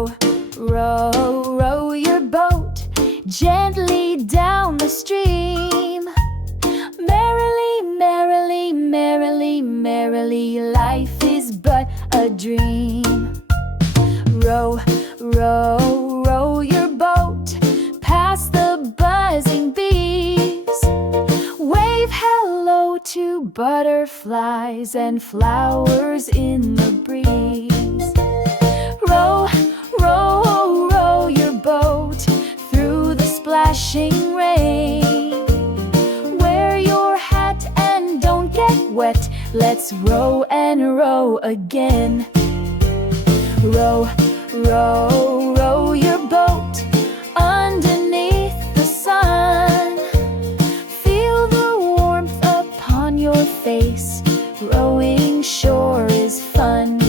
Row, row, row your boat gently down the stream. Merrily, merrily, merrily, merrily, life is but a dream. Row, row, row your boat past the buzzing bees. Wave hello to butterflies and flowers in the breeze. Row, row, row your boat through the splashing rain. Wear your hat and don't get wet. Let's row and row again. Row, row, row your boat underneath the sun. Feel the warmth upon your face. Rowing sure is fun.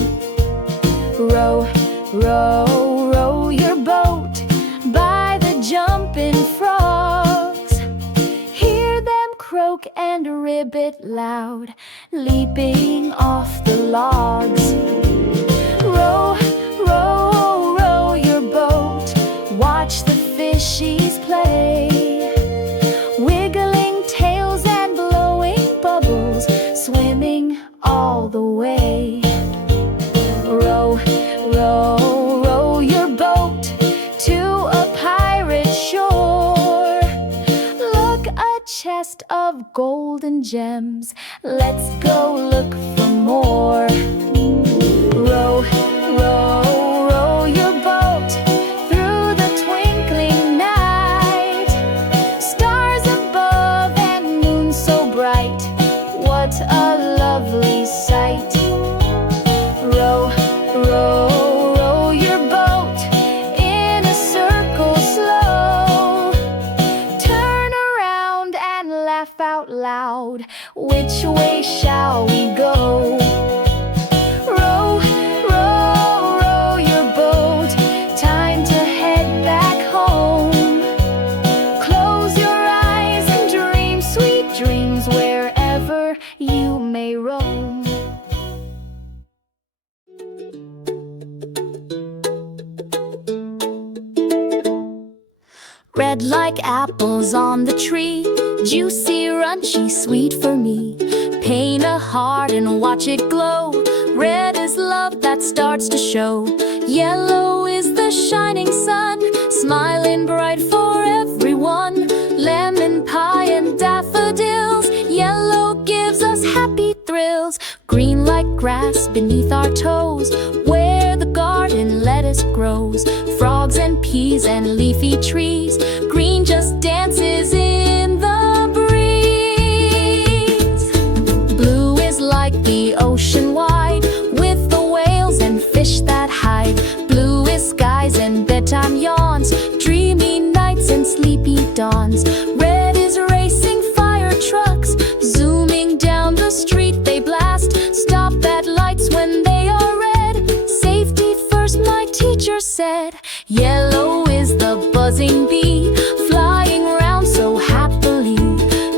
Row, row, row your boat by the jumping frogs. Hear them croak and ribbit loud, leaping off the logs. Row, row, row your boat, watch the fishies play, wiggling tails and blowing bubbles, swimming all the way. Row, row, row your boat to a pirate shore. Look, a chest of golden gems, let's go look for more. Row, row, row your boat through the twinkling night. Stars above and moon so bright, what a lovely sight. Row, row, row your boat in a circle slow. Turn around and laugh out loud, which way shall we go? Row, row, row your boat, time to head back home. Close your eyes and dream sweet dreams wherever you may roam. Red like apples on the tree, juicy, crunchy, sweet for me. Paint a heart and watch it glow. Red is love that starts to show. Yellow is the shining sun, smiling bright for everyone. Lemon pie and daffodils, yellow gives us happy thrills. Green like grass beneath our toes, where the garden lettuce grows. Frogs and peas and leafy trees, green just dances in the breeze. Blue is like the ocean wide, with the whales and fish that hide. Blue is skies and bedtime yawns, dreamy nights and sleepy dawns. Red is racing fire trucks, zooming down the street they blast. Stop at lights when they are red, safety first my teacher said. Yellow is the buzzing bee, flying round so happily.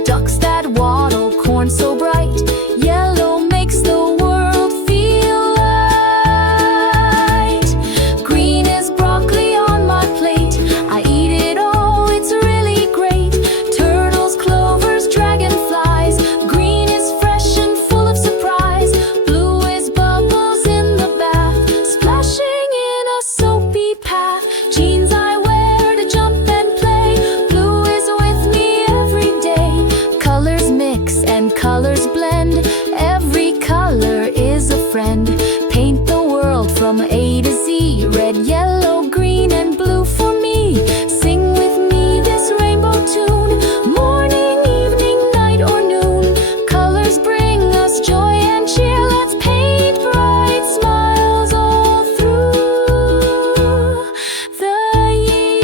Ducks that waddle, corn so bright, yellow makes the world feel light. Green is broccoli on my plate, I eat it all, it's really great. Turtles, clovers, dragonflies, green is fresh and full of surprise. Blue is bubbles in the bath, splashing in a soapy path. Jeans I wear to jump and play, blue is with me every day. Colors mix and colors blend, every color is a friend. Paint the world from A to Z, red, yellow, green, and blue for me. Sing with me this rainbow tune, morning, evening, night, or noon. Colors bring us joy and cheer, let's paint bright smiles all through the year.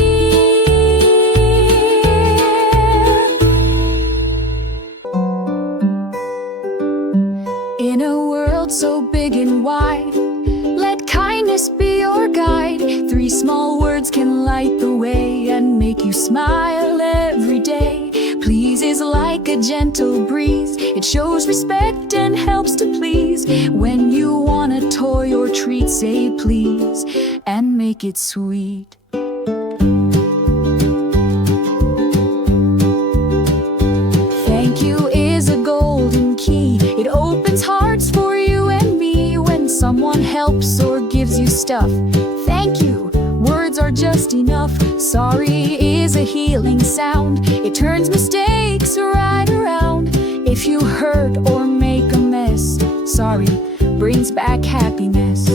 In a world so big and wide, let kindness be your guide. 3 small words can light the way and make you smile every day. Please is is like a gentle breeze. It shows respect and helps to please. When you want a toy or treat, say please and make it sweet. Thank you is a golden key. It opens hearts for you and me. When someone helps or gives you stuff, thank you, words are just enough. Sorry is a healing sound. It turns mistakes right around. If you hurt or make a mess, sorry brings back happiness.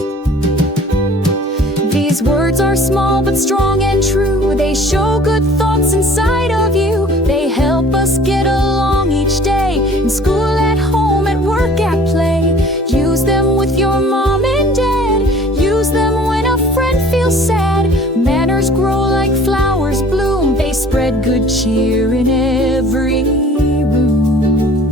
These words are small but strong and true. They show good thoughts inside of you. They help us get along each day, in school, at home, at work, at play. Use them with your mom and dad. Use them when a friend feels sad. Manners grow like flowers bloom. They spread good cheer in every room.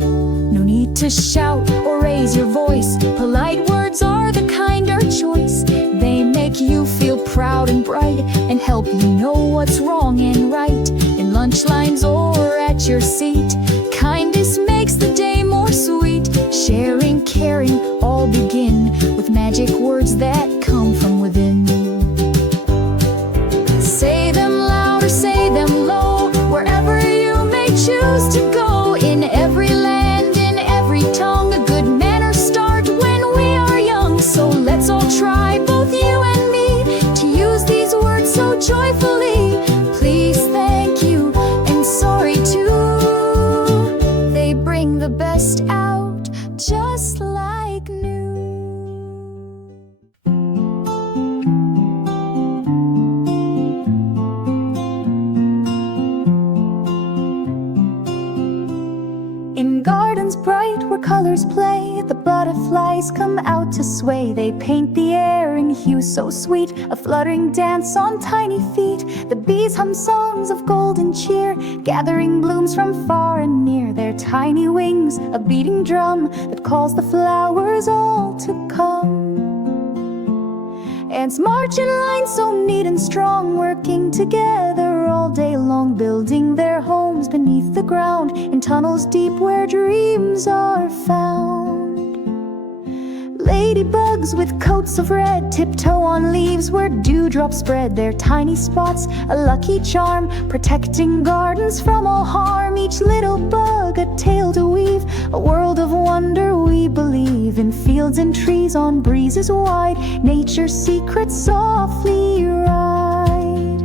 No need to shout or raise your voice. Polite words are the kinder choice. They make you feel proud and bright and help you know what's wrong and right. In lunch lines or at your seat, kindness makes the day more sweet. Sharing, caring, all begin with magic words that come from within. Say them loud or say them low, wherever you may choose to go. In every land, in every tongue, a good manners start when we are young. So let's all try, both you and me, to use these words so joyfully. Please, thank you, and sorry too. They bring the best out, just like new. In gardens bright where colors play, the butterflies come out to sway. They paint the air in hues so sweet, a fluttering dance on tiny feet. The bees hum songs of golden cheer, gathering blooms from far and near. Their tiny wings, a beating drum that calls the flowers all to come. Ants march in line so neat and strong, working together all day long, building their homes beneath the ground, in tunnels deep where dreams are found. Ladybugs with coats of red tiptoe on leaves where dewdrops spread their tiny spots, a lucky charm protecting gardens from all harm. Each little bug a tale to weave, a world of wonder we believe. In fields and trees on breezes wide, nature's secrets softly ride.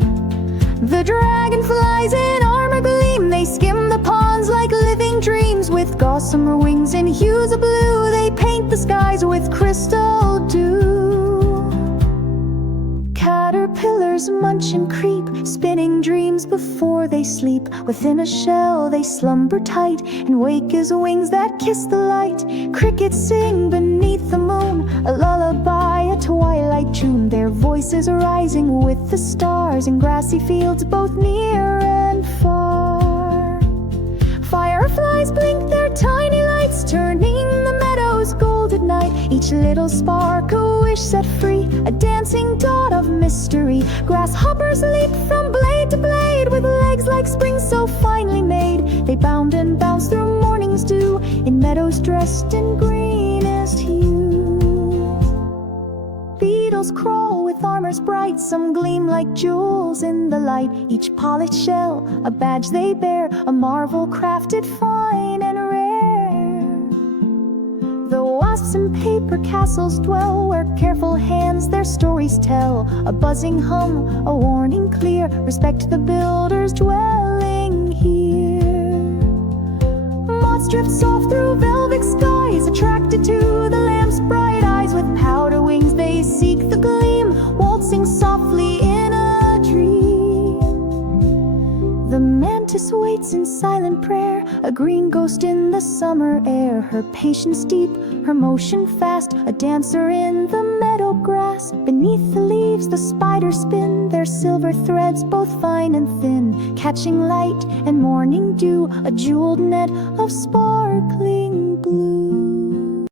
The dragonflies in armor gleam, they skim the ponds like living dreams. With gossamer wings and hues of blue, they paint the skies with crystal dew. Caterpillars munch and creep, spinning dreams before they sleep. Within a shell they slumber tight, and wake as wings that kiss the light. Crickets sing beneath the moon, a lullaby, a twilight tune. Their voices rising with the stars in grassy fields both near and far. Fireflies blink their tiny lights, turning the meadows gold at night. Each little spark a wish set free, a dancing dot of mystery. Grasshoppers leap from blade to blade, with legs like spring so finely made. They bound and bounce through morning's dew, in meadows dressed in greenest hue. Beetles crawl with armors bright, some gleam like jewels in the light. Each polished shell, a badge they bear, a marvel crafted fine and rare. The wasps in paper castles dwell, where careful hands their stories tell. A buzzing hum, a warning clear, respect the builders dwelling here. Moths drift soft through velvet skies, attracted to the lamp's bright eyes. With powder wings they seek the gleam, waltzing softly in a dream. The mantis waits in silent prayer, a green ghost in the summer air. Her patience deep, her motion fast, a dancer in the meadow grass. Beneath the leaves the spiders spin, their silver threads both fine and thin, catching light and morning dew, a jeweled net of sparkling